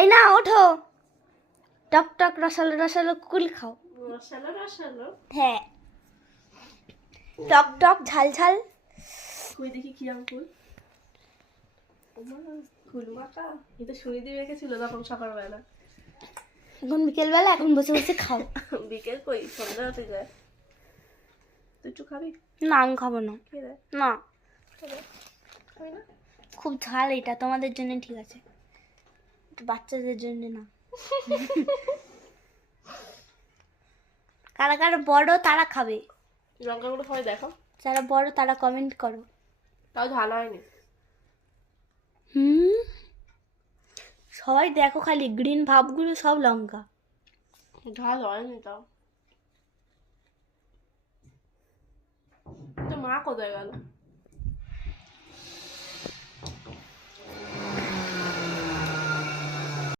এই না ওঠো, টক টক রসালো রসালো কুল খাও। রসালো রসালো, হ্যাঁ, টক টক ঝাল ঝাল। কই দেখি কি আম কুল। কুল মাখা এটা শুনি দিয়ে রেখেছিল তখন সকালবেলা। এখন বিকেলবেলা, এখন বসে বসে খাও। বিকেল কই, সন্ধ্যা হতে যায়। তুই একটু খাবি? না আমি খাবো না। খেয়ে দেয়, না, খাবি না? খুব ঝাল, এটা তোমাদের জন্য ঠিক আছে, বাচ্চাদের জন্য না। কারা কারা বড় তারা খাবে, লঙ্কাগুলো সবাই দেখো, যারা বড় তারা কমেন্ট করো। তাও ঝাল হয়নি। সবাই দেখো, খালি গ্রিন ভাবগুলো সব লঙ্কা। ঝাল হয়নি তাও। তো মা কোথায় গেল?